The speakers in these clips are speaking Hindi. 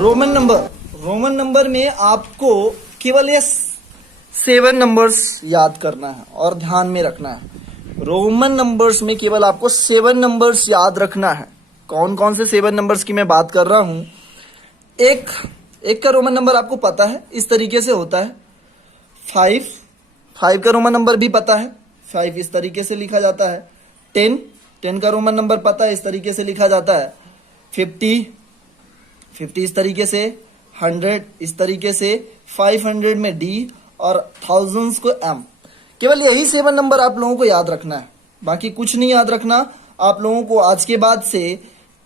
रोमन नंबर में आपको केवल ये 7 नंबर्स याद करना है और ध्यान में रखना है। रोमन नंबर्स में केवल आपको 7 नंबर्स याद रखना है। कौन कौन से 7 नंबर्स की मैं बात कर रहा हूं? एक का रोमन नंबर आपको पता है, इस तरीके से होता है। 5 का रोमन नंबर भी पता है, 5 इस तरीके से लिखा जाता है। 10 का रोमन नंबर पता है, इस तरीके से लिखा जाता है। 50 इस तरीके से, 100 इस तरीके से, 500 में D और थाउजेंड्स को M। केवल यही 7 नंबर आप लोगों को याद रखना है, बाकी कुछ नहीं याद रखना। आप लोगों को आज के बाद से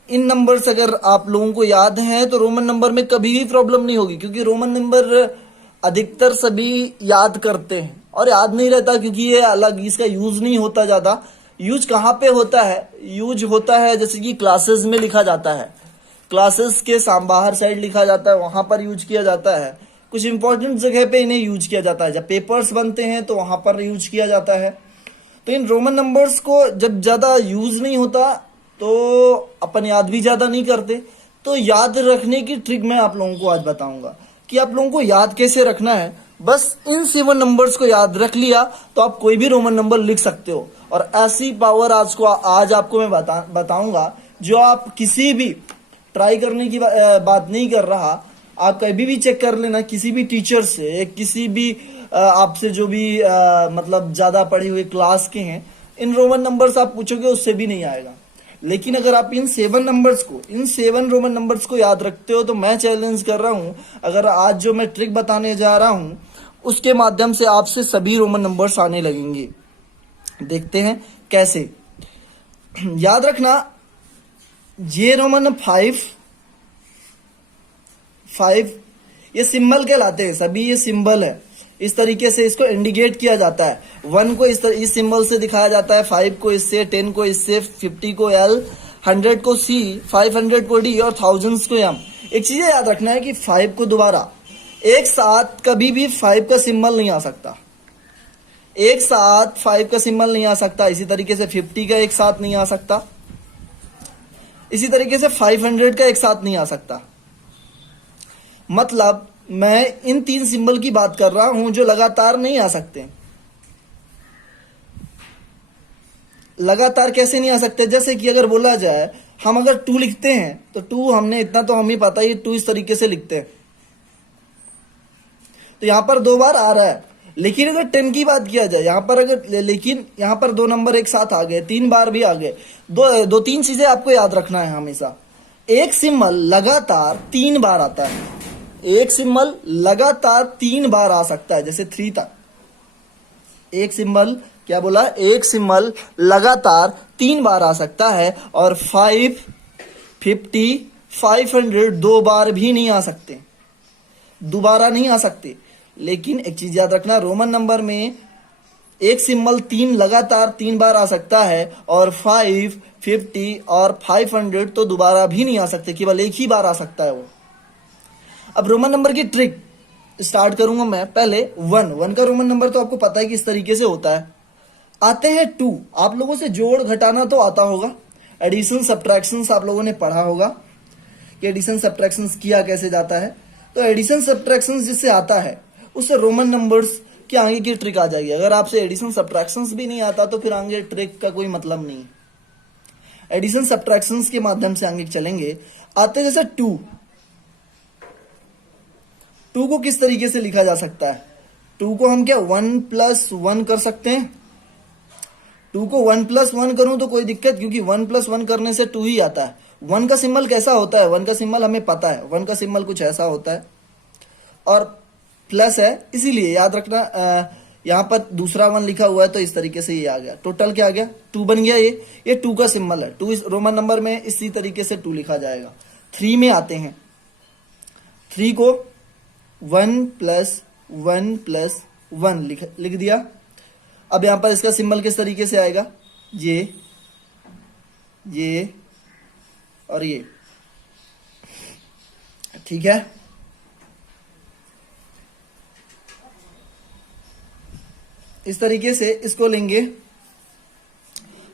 इन नंबर्स अगर आप लोगों को याद हैं तो रोमन नंबर में कभी भी प्रॉब्लम नहीं होगी, क्योंकि रोमन नंबर अधिकतर सभी याद करते हैं और याद नहीं रहता, क्योंकि ये अलग, इसका यूज नहीं होता ज्यादा। यूज कहाँ पे होता है? यूज होता है जैसे कि क्लासेस में लिखा जाता है, क्लासेस के बाहर साइड लिखा जाता है, वहां पर यूज किया जाता है। कुछ इंपॉर्टेंट जगह पे इन्हें यूज किया जाता है, जब पेपर्स बनते हैं तो वहां पर यूज किया जाता है। तो इन रोमन नंबर्स को जब ज्यादा यूज नहीं होता तो अपन याद भी ज्यादा नहीं करते। तो याद रखने की ट्रिक मैं आप लोगों को आज बताऊंगा कि आप लोगों को याद कैसे रखना है। बस इन 7 नंबर्स को याद रख लिया तो आप कोई भी रोमन नंबर लिख सकते हो। और ऐसी पावर आज आपको मैं बताऊंगा जो आप किसी भी ट्राई करने की बात नहीं कर रहा, आप कभी भी चेक कर लेना किसी भी टीचर से, किसी भी आपसे जो भी मतलब ज्यादा पढ़े हुए क्लास के हैं, इन रोमन नंबर्स आप पूछोगे उससे भी नहीं आएगा। लेकिन अगर आप इन 7 रोमन नंबर्स को याद रखते हो तो मैं चैलेंज कर रहा हूं, अगर आज जो मैं ट्रिक बताने जा रहा हूं उसके माध्यम से आपसे सभी रोमन नंबर्स आने लगेंगे। देखते हैं कैसे। याद रखना, ये रोमन 5 ये सिंबल कहलाते हैं सभी, ये सिंबल है। इस तरीके से इसको इंडिकेट किया जाता है। 1 को इस सिंबल से दिखाया जाता है, 5 को इससे, 10 को इससे, 50 को L, 100 को C, 500 को D और थाउजेंड्स को M। एक चीज याद रखना है कि 5 को दोबारा एक साथ कभी भी 5 का सिंबल नहीं आ सकता, एक साथ 5 का सिंबल नहीं आ सकता। इसी तरीके से 50 का एक साथ नहीं आ सकता, इसी तरीके से 500 का एक साथ नहीं आ सकता। मतलब मैं इन 3 सिंबल की बात कर रहा हूं जो लगातार नहीं आ सकते। लगातार कैसे नहीं आ सकते? जैसे कि अगर बोला जाए, हम अगर 2 लिखते हैं तो 2 हमने इतना तो हमें पता ही, 2 इस तरीके से लिखते हैं तो यहां पर 2 बार आ रहा है। लेकिन अगर 10 की बात किया जाए यहां पर, लेकिन यहां पर 2 नंबर एक साथ आ गए, 3 बार भी आ गए। 3 चीजें आपको याद रखना है हमेशा। एक सिंबल लगातार 3 बार आता है, एक सिंबल लगातार 3 बार आ सकता है, जैसे 3 था। एक सिंबल क्या बोला? एक सिंबल लगातार 3 बार आ सकता है। और 5, 50, 500 2 बार भी नहीं आ सकते, दोबारा नहीं आ सकते। लेकिन एक चीज याद रखना, रोमन नंबर में एक सिंबल 3 लगातार 3 बार आ सकता है, और 5, 50 और 500 तो दोबारा भी नहीं आ सकते, केवल एक ही बार आ सकता है वो। अब रोमन नंबर की ट्रिक स्टार्ट करूंगा मैं। पहले 1 का रोमन नंबर तो आपको पता है कि इस तरीके से होता है। आते हैं 2। आप लोगों से जोड़ घटाना तो आता होगा, एडिशन सब्ट्रैक्शंस आप लोगों ने पढ़ा होगा कि एडिशन सब्ट्रैक्शंस किया कैसे जाता है। तो एडिशन सब्ट्रैक्शंस जिससे आता है उससे रोमन नंबर्स के आगे की ट्रिक आ जाएगी। अगर आपसे एडिशन सब्ट्रैक्शंस भी नहीं आता तो फिर आगे ट्रिक का कोई मतलब नहीं। एडिशन सब्ट्रैक्शंस के माध्यम से आगे चलेंगे। आते जैसे 2 को किस तरीके से लिखा जा सकता है? 2 को हम क्या 1 + 1 कर सकते हैं? 2 को 1 + 1 करूं तो कोई दिक्कत, क्योंकि 1 + 1 करने से 2 ही आता है। 1 का सिंबल कैसा होता है? 1 का सिंबल हमें पता है, 1 का सिंबल कुछ ऐसा होता है और प्लस है, इसीलिए याद रखना। यहां पर दूसरा 1 लिखा हुआ है तो इस तरीके से ये आ गया। टोटल क्या आ गया? 2 बन गया। ये 2 का सिंबल है। 2 इस रोमन नंबर में इसी तरीके से 2 लिखा जाएगा। 3 में आते हैं। 3 को 1 + 1 + 1 लिख दिया। अब यहां पर इसका सिंबल किस तरीके से आएगा? ये और ये, ठीक है। इस तरीके से इसको लेंगे।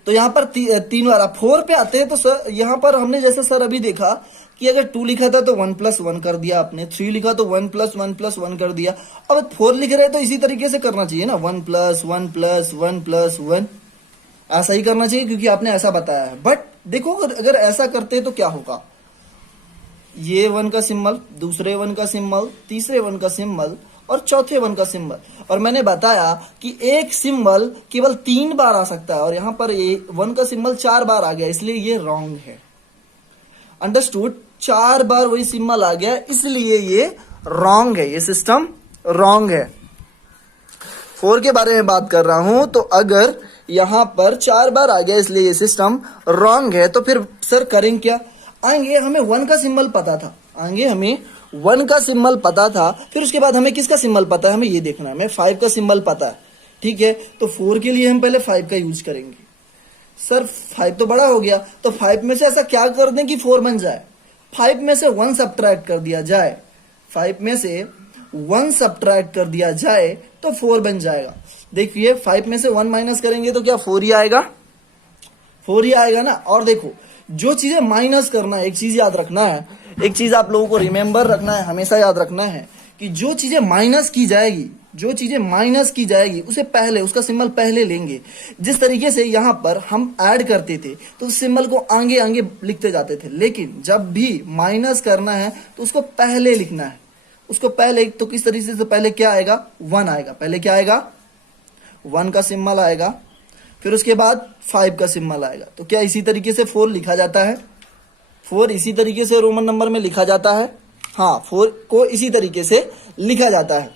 तो यहाँ पर तीन बार आप 4 पे आते हैं तो सर यहाँ पर हमने जैसे सर अभी देखा कि अगर 2 लिखा था तो 1+1 कर दिया आपने, 3 लिखा तो 1+1+1 कर दिया। अब 4 लिख रहे हैं तो इसी तरीके से करना चाहिए ना, 1+1+1+1 ऐसा ही करना चाहिए क्योंकि आपने ऐसा बताया है। बट देखो अगर ऐसा करते हैं तो क्या होगा, ये 1 का सिंबल, दूसरे 1 का सिंबल, तीसरे 1 का सिंबल और चौथे 1 का सिंबल। और मैंने बताया कि एक सिंबल केवल 3 बार आ सकता है और यहां पर ये 1 का सिंबल 4 बार आ गया, इसलिए ये रॉन्ग है। अंडरस्टूड? 4 बार वही सिंबल आ गया इसलिए ये रॉन्ग है, ये सिस्टम रॉन्ग है। 4 के बारे में बात कर रहा हूं तो अगर यहां पर 4 बार आ गया इसलिए ये सिस्टम रॉन्ग है, तो फिर सर करें क्या? आएंगे, हमें 1 का सिंबल पता था, आएंगे हमें 1 का सिंबल पता था, फिर उसके बाद हमें किसका सिंबल पता है, हमें ये देखना है, हमें 5 का सिंबल पता है, ठीक है। तो 4 के लिए हम पहले 5 का यूज करेंगे। सर 5 तो बड़ा हो गया, तो 5 में से ऐसा क्या कर दें कि 4 बन जाए, 5 में से 1 सब्ट्रैक्ट कर दिया जाए, 5 में से 1 सब्ट्रैक्ट कर दिया जाए तो 4 बन जाएगा। देखिए 5 में से 1 माइनस करेंगे तो क्या 4 ही आएगा, 4 ही आएगा ना। और देखो जो चीजें माइनस करना है, एक चीज याद रखना है, एक चीज आप लोगों को रिमेंबर रखना है, हमेशा याद रखना है कि जो चीजें माइनस की जाएगी, जो चीजें माइनस की जाएगी उसे पहले, उसका सिंबल पहले लेंगे। जिस तरीके से यहां पर हम ऐड करते थे तो उस सिंबल को आगे आगे लिखते जाते थे, लेकिन जब भी माइनस करना है तो उसको पहले लिखना है, उसको पहले। तो किस तरीके से, पहले क्या आएगा, 1 आएगा, पहले क्या आएगा, 1 का सिंबल आएगा, फिर उसके बाद 5 का सिंबल आएगा। तो क्या इसी तरीके से 4 लिखा जाता है, 4 इसी तरीके से रोमन नंबर में लिखा जाता है, हाँ 4 को इसी तरीके से लिखा जाता है।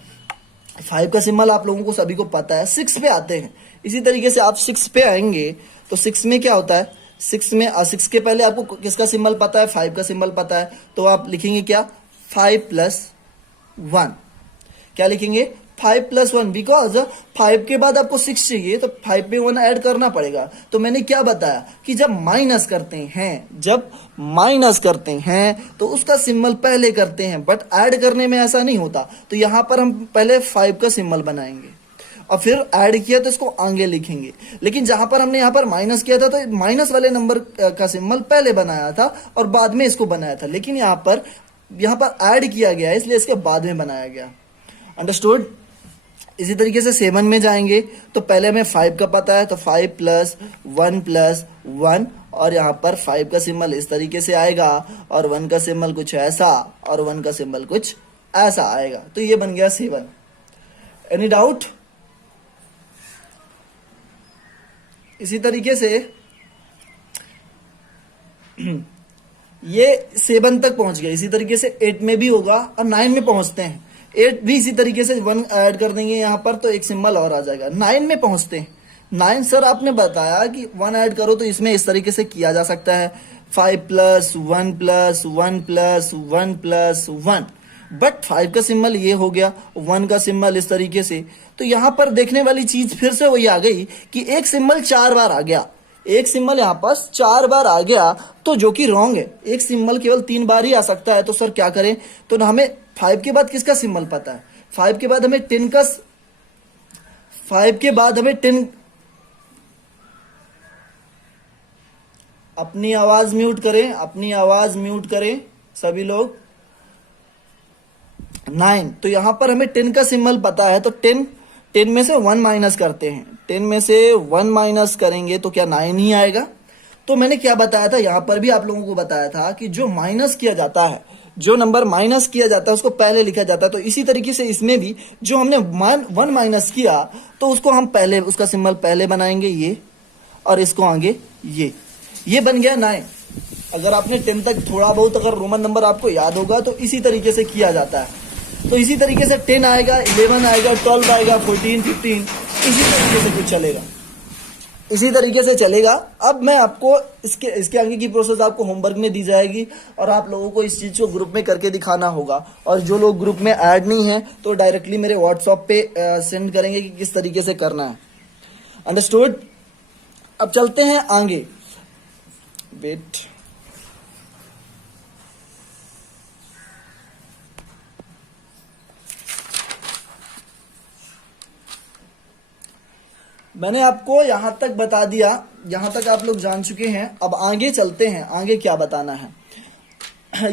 5 का सिंबल आप लोगों को सभी को पता है। 6 पे आते हैं, इसी तरीके से आप 6 पे आएंगे तो 6 में क्या होता है, 6 में 6 के पहले आपको किसका सिंबल पता है, 5 का सिंबल पता है, तो आप लिखेंगे क्या, 5+1, क्या लिखेंगे, 5+1, बिकॉज 5 के बाद आपको 6 चाहिए तो 5 में 1 ऐड करना पड़ेगा। तो मैंने क्या बताया कि जब माइनस करते हैं, जब माइनस करते हैं तो उसका सिंबल पहले करते हैं, बट ऐड करने में ऐसा नहीं होता। तो यहां पर हम पहले 5 का सिंबल बनाएंगे और फिर ऐड किया तो इसको आगे लिखेंगे। लेकिन जहां पर हमने यहां पर माइनस किया था तो माइनस वाले नंबर का सिंबल पहले बनाया था और बाद में इसको बनाया था, लेकिन यहां पर ऐड किया गया है इसलिए इसके बाद में बनाया गया। अंडरस्टूड? इसी तरीके से 7 में जाएंगे तो पहले हमें 5 का पता है, तो 5+1+1 और यहाँ पर 5 का सिंबल इस तरीके से आएगा और 1 का सिंबल कुछ ऐसा और 1 का सिंबल कुछ ऐसा आएगा। तो ये बन गया 7। Any doubt? इसी तरीके से ये 7 तक पहुंच गया, इसी तरीके से 8 में भी होगा और 9 में पहुंचते हैं। 8 भी इसी तरीके से 1 ऐड कर देंगे यहाँ पर तो एक सिंबल और आ जाएगा। 9 में पहुंचते हैं। 9 सर आपने बताया कि 1 ऐड करो तो इसमें इस तरीके से किया जा सकता है, 5+1+1+1+1, बट 5 का सिंबल ये हो गया, 1 का सिंबल इस तरीके से। तो यहां पर देखने वाली चीज फिर से वही आ गई कि एक सिंबल 4 बार आ गया, एक सिंबल यहां पास 4 बार आ गया, तो जो कि रॉन्ग है। एक सिंबल केवल 3 बार ही आ सकता है, तो सर क्या करें, तो हमें 5 के बाद किसका सिंबल पता है, 5 के बाद हमें 10 का, 5 के बाद हमें 10, अपनी आवाज म्यूट करें, अपनी आवाज म्यूट करें सभी लोग। 9, तो यहां पर हमें 10 का सिंबल पता है, तो 10 में से 1 माइनस करते हैं, 10 में से 1 माइनस करेंगे तो क्या 9 ही आएगा। तो मैंने क्या बताया था, यहां पर भी आप लोगों को बताया था कि जो माइनस किया जाता है, जो नंबर माइनस किया जाता है उसको पहले लिखा जाता है। तो इसी तरीके से इसमें भी जो हमने 1 माइनस किया तो उसको हम पहले, उसका सिंबल पहले बनाएंगे ये, और इसको आगे ये बन गया 9। अगर आपने 10 तक थोड़ा बहुत अगर रोमन नंबर आपको याद होगा तो इसी तरीके से किया जाता है। तो इसी तरीके से 10 आएगा, 11 आएगा, 12 आएगा, 14, 15, इसी तरीके से कुछ चलेगा, इसी तरीके से चलेगा। अब मैं आपको इसके आगे की प्रोसेस आपको होमवर्क में दी जाएगी और आप लोगों को इस चीज को ग्रुप में करके दिखाना होगा। और जो लोग ग्रुप में ऐड नहीं है तो डायरेक्टली मेरे व्हाट्सएप पे सेंड करेंगे कि किस तरीके से करना है। अंडरस्टूड? अब चलते हैं आगे। वेट, मैंने आपको यहां तक बता दिया यहाँ तक आप लोग जान चुके हैं। अब आगे चलते हैं, आगे क्या बताना है।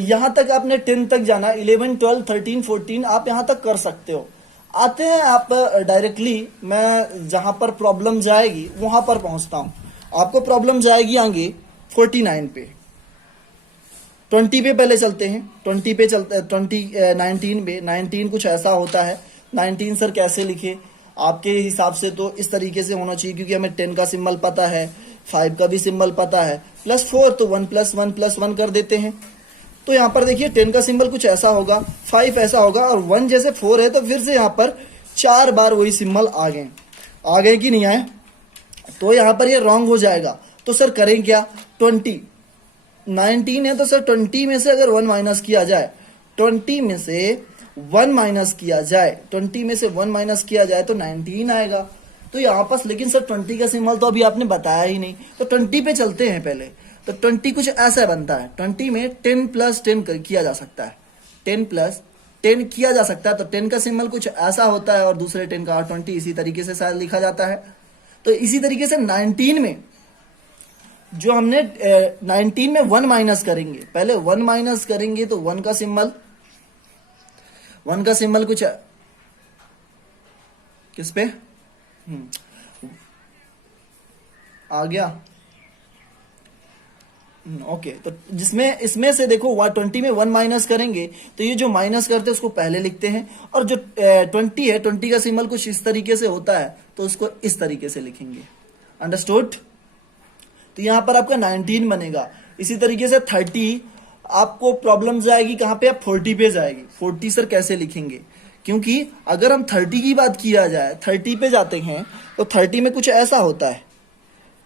यहाँ तक आपने 10 तक जाना, 11, 12, 13, 14 आप यहाँ तक कर सकते हो। आते हैं आप डायरेक्टली, मैं जहां पर प्रॉब्लम जाएगी वहां पर पहुंचता हूं। आपको प्रॉब्लम जाएगी आगे 49 पे, 20 पे पहले चलते हैं। 20 पे चलते 19 पे। 19 कुछ ऐसा होता है। 19 सर कैसे लिखे आपके हिसाब से? तो इस तरीके से होना चाहिए, क्योंकि हमें 10 का सिंबल पता है, 5 का भी सिंबल पता है, +4 तो 1 + 1 + 1 कर देते हैं। तो यहाँ पर देखिए 10 का सिंबल कुछ ऐसा होगा, 5 ऐसा होगा, और 1 जैसे 4 है तो फिर से यहाँ पर 4 बार वही सिंबल आ गए कि नहीं आए? तो यहाँ पर ये रॉन्ग हो जाएगा। तो सर करें क्या? 19 है तो सर 20 में से अगर 1 माइनस किया जाए, 20 में से 1 माइनस किया जाए, 20 में से 1 माइनस किया जाए तो 19 आएगा। तो यहाँ पर लेकिन सर 20 का सिंबल तो अभी आपने बताया ही नहीं, तो 20 पे चलते हैं पहले। तो 20 कुछ ऐसा बनता है, 20 में 10 + 10 किया जा सकता है, 10 + 10 किया जा सकता है। तो 10 का सिंबल कुछ ऐसा होता है और दूसरे 10 का 20 इसी तरीके से शायद लिखा जाता है। तो इसी तरीके से 19 में जो हमने 19 में 1 माइनस करेंगे, पहले 1 माइनस करेंगे तो 1 का सिंबल कुछ किस पे आ गया? ओके, तो जिसमें इसमें से देखो 20 में 1 माइनस करेंगे तो ये जो माइनस करते हैं उसको पहले लिखते हैं, और जो 20 है, 20 का सिंबल कुछ इस तरीके से होता है तो उसको इस तरीके से लिखेंगे। अंडरस्टूड? तो यहां पर आपका 19 बनेगा। इसी तरीके से 30 आपको प्रॉब्लम जाएगी कहां पे? आप 40 पे जाएगी। 40 सर कैसे लिखेंगे? क्योंकि अगर हम 30 की बात किया जाए, 30 पे जाते हैं तो 30 में कुछ ऐसा होता है,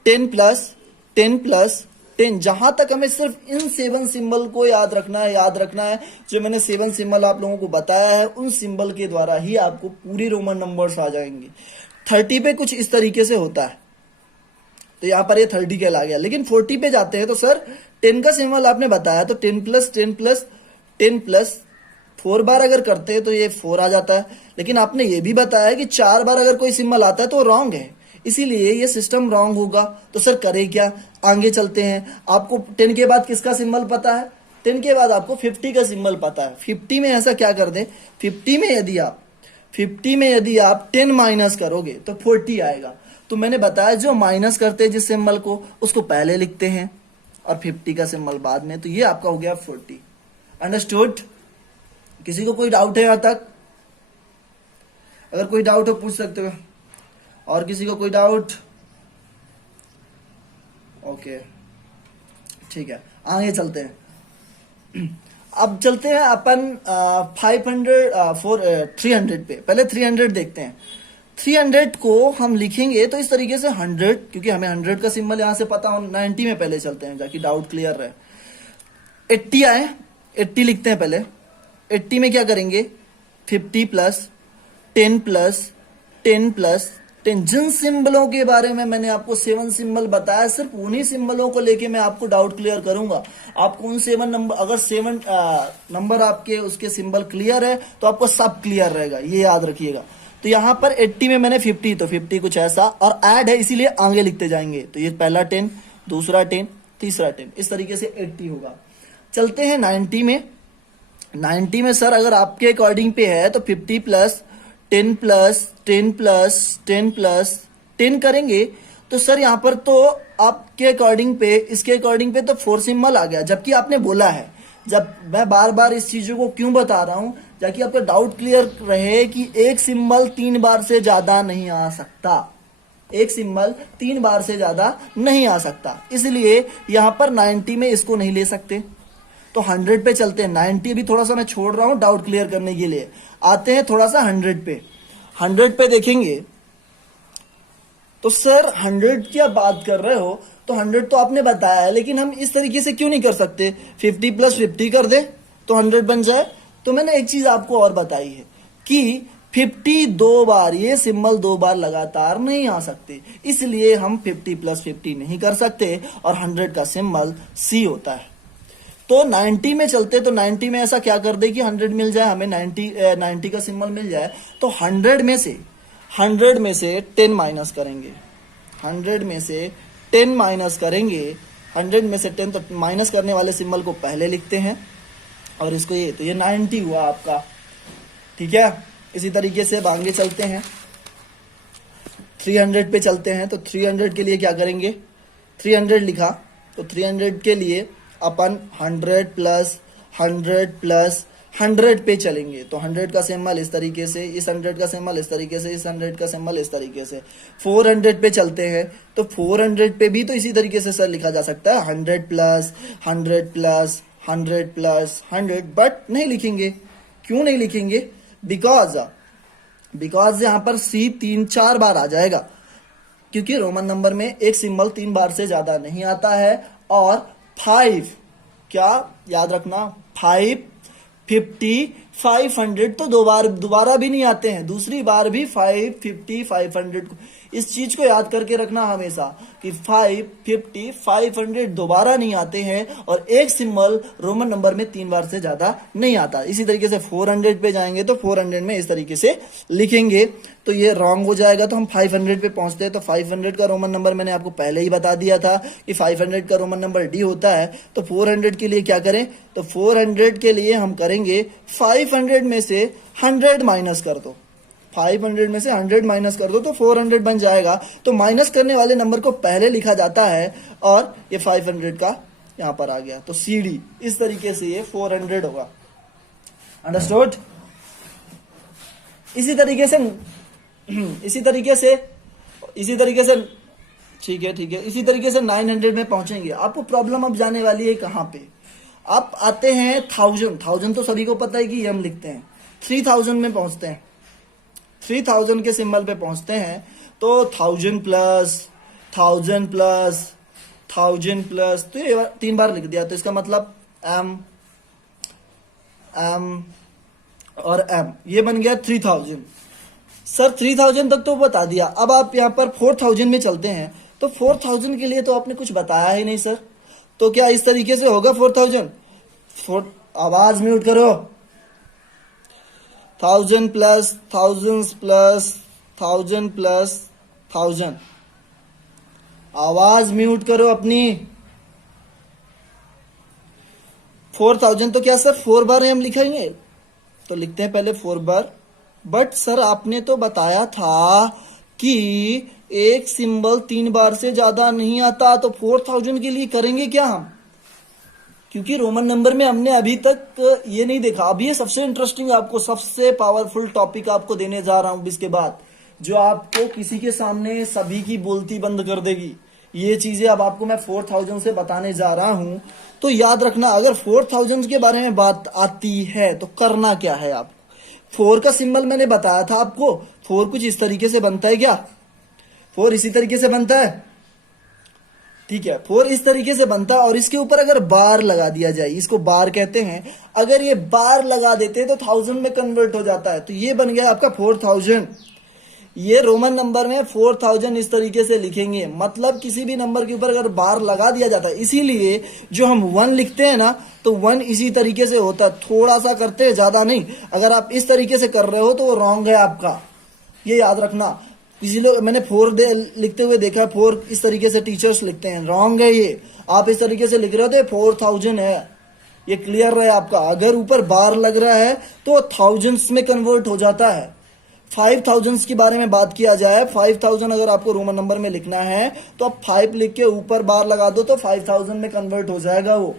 10 + 10 + 10। जहां तक हमें सिर्फ इन 7 सिंबल को याद रखना है, जो मैंने 7 सिंबल आप लोगों को बताया है, उन सिंबल के द्वारा ही आपको पूरी रोमन नंबर्स आ जाएंगे। 30 पे कुछ इस तरीके से होता है, तो यहाँ पर ये 30 कहला गया। लेकिन 40 पे जाते हैं तो सर 10 का सिंबल आपने बताया, तो 10 + 10 + 10 + 4 बार अगर करते हैं तो ये 4 आ जाता है। लेकिन आपने ये भी बताया कि 4 बार अगर कोई सिंबल आता है तो रॉन्ग है, इसीलिए ये सिस्टम रॉन्ग होगा। तो सर करें क्या? आगे चलते हैं। आपको 10 के बाद किसका सिंबल पता है? 10 के बाद आपको 50 का सिंबल पता है। 50 में ऐसा क्या कर दें, 50 में यदि आप 10 माइनस करोगे तो 40 आएगा। तो मैंने बताया जो माइनस करते हैं जिस सिंबल को, उसको पहले लिखते हैं और 50 का सिंबल बाद में। तो ये आपका हो गया 40। अंडरस्टूड? किसी को कोई डाउट है यहां तक? अगर कोई डाउट हो पूछ सकते हो। और किसी को कोई डाउट? ओके, ठीक है, आगे चलते हैं। अब चलते हैं अपन 300 पे। पहले 300 देखते हैं। 300 को हम लिखेंगे तो इस तरीके से 100, क्योंकि हमें 100 का सिंबल यहां से पता हो। 90 में पहले चलते हैं ताकि डाउट क्लियर रहे। 80 आए, 80 लिखते हैं पहले। 80 में क्या करेंगे? 50 + 10 + 10 + 10। जिन सिंबलों के बारे में मैंने आपको 7 सिंबल बताया, सिर्फ उन्हीं सिंबलों को लेके मैं आपको डाउट क्लियर करूंगा। आपको उन 7 नंबर, अगर 7 नंबर आपके उसके सिंबल क्लियर है तो आपको सब क्लियर रहेगा, ये याद रखिएगा। तो यहां पर 80 में मैंने 50, तो 50 कुछ ऐसा, और ऐड है इसीलिए आगे लिखते जाएंगे। तो ये पहला 10, दूसरा 10, तीसरा 10, इस तरीके से 80 होगा। चलते हैं 90 में। 90 में सर अगर आपके अकॉर्डिंग पे है तो 50 + 10 + 10 + 10 + 10 करेंगे तो सर यहाँ पर तो आपके अकॉर्डिंग पे, इसके अकॉर्डिंग पे तो 4 सिंबल आ गया। जबकि आपने बोला है, जब मैं बार बार इस चीजों को क्यों बता रहा हूं, ताकि आपका डाउट क्लियर रहे कि एक सिंबल 3 बार से ज्यादा नहीं आ सकता। एक सिंबल 3 बार से ज्यादा नहीं आ सकता, इसलिए यहां पर 90 में इसको नहीं ले सकते। तो 100 पे चलते हैं। 90 भी थोड़ा सा मैं छोड़ रहा हूं डाउट क्लियर करने के लिए। आते हैं थोड़ा सा 100 पे। 100 पे देखेंगे तो सर 100 की आप बात कर रहे हो तो 100 तो आपने बताया है, लेकिन हम इस तरीके से क्यों नहीं कर सकते? 50 + 50 कर दे तो 100 बन जाए। तो मैंने एक चीज आपको और बताई है कि 50 2 बार, ये सिंबल 2 बार लगातार नहीं आ सकते, इसलिए हम 50 + 50 नहीं कर सकते और 100 का सिंबल सी होता है। तो 90 में चलते, तो 90 में ऐसा क्या कर दे कि 100 मिल जाए हमें, 90 का सिंबल मिल जाए। तो 100 में से 10 माइनस करेंगे। 100 में से 10 माइनस करेंगे 100 में से 10, तो माइनस करने वाले सिंबल को पहले लिखते हैं और इसको ये, तो ये 90 हुआ आपका। ठीक है, इसी तरीके से अब आगे चलते हैं, 300 पे चलते हैं। तो 300 के लिए क्या करेंगे, 300 लिखा तो 300 के लिए अपन 100 प्लस 100 प्लस 100 पे चलेंगे। तो 100 का सिंबल इस तरीके से, इस 100 का सिंबल इस तरीके से, इस 100 का सिंबल इस तरीके से। 400 पे चलते हैं तो 400 पे भी तो इसी तरीके से सर लिखा जा सकता है, 100 प्लस 100 प्लस 100 प्लस 100, बट नहीं लिखेंगे। क्यों नहीं लिखेंगे, बिकॉज यहाँ पर सी 3-4 बार आ जाएगा, क्योंकि रोमन नंबर में एक सिंबल 3 बार से ज्यादा नहीं आता है। और 5 क्या याद रखना, 5, 50, 500 तो दोबारा भी नहीं आते हैं, दूसरी बार भी 5, 50, 500 इस चीज को याद करके रखना हमेशा कि 5, 50, 500 दोबारा नहीं आते हैं और एक सिंबल रोमन नंबर में 3 बार से ज्यादा नहीं आता। इसी तरीके से 400 पे जाएंगे तो 400 में इस तरीके से लिखेंगे, तो ये रॉन्ग हो जाएगा। तो हम 500 पे पहुंचते हैं। तो 500 का रोमन नंबर मैंने आपको पहले ही बता दिया था कि 500 का रोमन नंबर डी होता है। तो 400 के लिए क्या करें, तो 400 के लिए हम करेंगे 500 में से 100 माइनस कर दो, 500 में से 100 माइनस कर दो तो 400 बन जाएगा। तो माइनस करने वाले नंबर को पहले लिखा जाता है और ये 500 का यहां पर आ गया, तो सी डी इस तरीके से ये 400 होगा। अंडरस्टूड। इसी तरीके से ठीक है, इसी तरीके से 900 में पहुंचेंगे। आपको प्रॉब्लम अब जाने वाली है कहां पे, आप आते हैं 1000 तो सभी को पता है कि हम लिखते हैं। 3000 में पहुंचते हैं, 3000 के सिंबल पे पहुंचते हैं तो 1000 प्लस 1000 प्लस 1000 प्लस, तो ये 3 बार लिख दिया। तो इसका मतलब एम और एम, ये बन गया 3000। सर 3000 तक तो बता दिया, अब आप यहाँ पर 4000 में चलते हैं। तो 4000 के लिए तो आपने कुछ बताया ही नहीं सर, तो क्या इस तरीके से होगा 4000? आवाज म्यूट करो। 1000 प्लस 1000 प्लस 1000 प्लस 1000, आवाज म्यूट करो अपनी। 4000 तो क्या सर 4 बार हम लिखेंगे, तो लिखते हैं पहले 4 बार। बट सर आपने तो बताया था कि एक सिंबल 3 बार से ज्यादा नहीं आता, तो 4000 के लिए करेंगे क्या हम, क्योंकि रोमन नंबर में हमने अभी तक ये नहीं देखा। अभी ये सबसे इंटरेस्टिंग, आपको सबसे पावरफुल टॉपिक आपको देने जा रहा हूं इसके बाद, जो आपको किसी के सामने सभी की बोलती बंद कर देगी। ये चीजें अब आपको मैं 4000 से बताने जा रहा हूं। तो याद रखना, अगर 4000 के बारे में बात आती है तो करना क्या है आपको। 4 का सिंबल मैंने बताया था आपको, 4 कुछ इस तरीके से बनता है क्या, 4 इसी तरीके से बनता है। ठीक है, 4 इस तरीके से बनता है और इसके ऊपर अगर बार लगा दिया जाए, इसको बार कहते हैं, अगर ये बार लगा देते हैं तो 1000 में कन्वर्ट हो जाता है। तो ये बन गया आपका 4000। ये रोमन नंबर में 4000 इस तरीके से लिखेंगे, मतलब किसी भी नंबर के ऊपर अगर बार लगा दिया जाता है। इसीलिए जो हम 1 लिखते हैं ना, तो 1 इसी तरीके से होता है, थोड़ा सा करते हैं, ज्यादा नहीं। अगर आप इस तरीके से कर रहे हो तो वो रॉन्ग है आपका, ये याद रखना। किसी लोग मैंने 4 लिखते हुए देखा, 4 इस तरीके से टीचर्स लिखते हैं, रॉन्ग है ये। आप इस तरीके से लिख रहे हो तो 4000 है, ये क्लियर रहे आपका। अगर ऊपर बार लग रहा है तो थाउजेंड्स में कन्वर्ट हो जाता है। 5000 के बारे में बात किया जाए, 5000 अगर आपको रोमन नंबर में लिखना है तो आप 5 लिख के ऊपर बार लगा दो तो 5000 में कन्वर्ट हो जाएगा वो।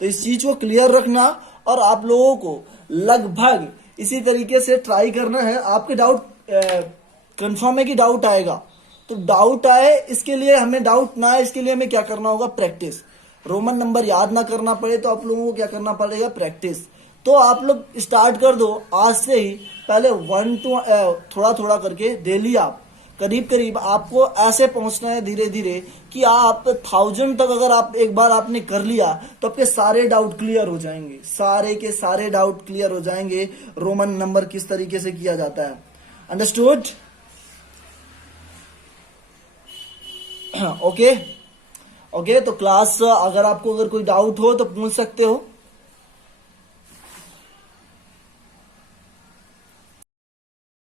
तो इस चीज को क्लियर रखना और आप लोगों को लगभग इसी तरीके से ट्राई करना है। आपके डाउट कंफर्म है कि डाउट आएगा, तो डाउट आए इसके लिए हमें, डाउट ना आए इसके लिए हमें क्या करना होगा, प्रैक्टिस। रोमन नंबर याद ना करना पड़े तो आप लोगों को क्या करना पड़ेगा, प्रैक्टिस। तो आप लोग स्टार्ट कर दो आज से ही, पहले 1 to थोड़ा थोड़ा करके डेली आप करीब करीब आपको ऐसे पहुंचना है धीरे धीरे कि आप 1000 तक अगर आप एक बार आपने कर लिया तो आपके सारे डाउट क्लियर हो जाएंगे, सारे के सारे डाउट क्लियर हो जाएंगे रोमन नंबर किस तरीके से किया जाता है। अंडरस्टूड? ओके, तो क्लास अगर आपको अगर कोई डाउट हो तो पूछ सकते हो।